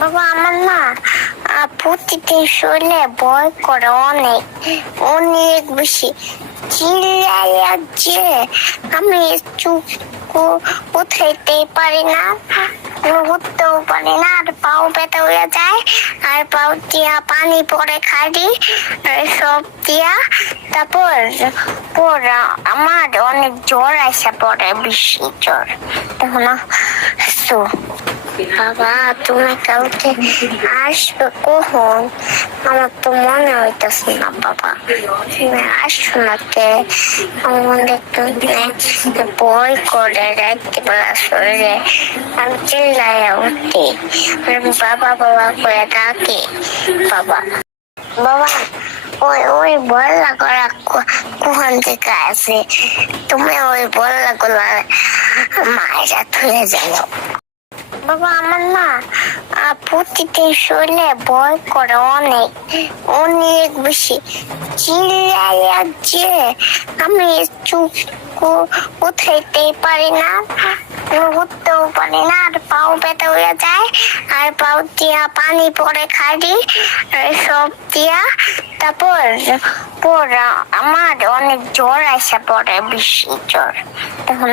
বাবা আমার না প্রতিদিন শরীরে ভয় করে অনেক অনেক বেশি চিল্লাই যে আমি চুপ উঠাইতেই পারি না, উঠতেও পারি না, আর পাও ব্যথা হয়ে যায়, আর পাও দিয়া পানি পরে খাড়ি সব দিয়া। তারপর আমার অনেক জ্বর আসা পড়ে, বেশি জ্বর। তখন বাবা তুমি কালকে আসবে কখন? আমার তো মনে হইতেছে না বাবা, তুমি আসছো না কে? আমাদের তো ভয় করে রাত্রিবেলা শরীরে, আমি চিল্লাই উঠি, আমি বাবা বাবা করে ডাকি। বাবা বাবা ওই ওই বল্লা করা কোন থেকে আছে? তুমি ওই বল্লা গুলা মায়েরা ধুয়ে যাও। বাবা আমার না প্রতিদিন শরীরে ভয় করে অনেক অনেক বেশি চিল্লাই যে আমি চুপ উঠাইতেই পারি না, উঠতেও পারি না, আর পাও ব্যথা হয়ে যায়, আর পাও দিয়া পানি পরে খাড়ি সব দিয়া। তারপর আমার অনেক জ্বর আসা পড়ে, বেশি জ্বর। তখন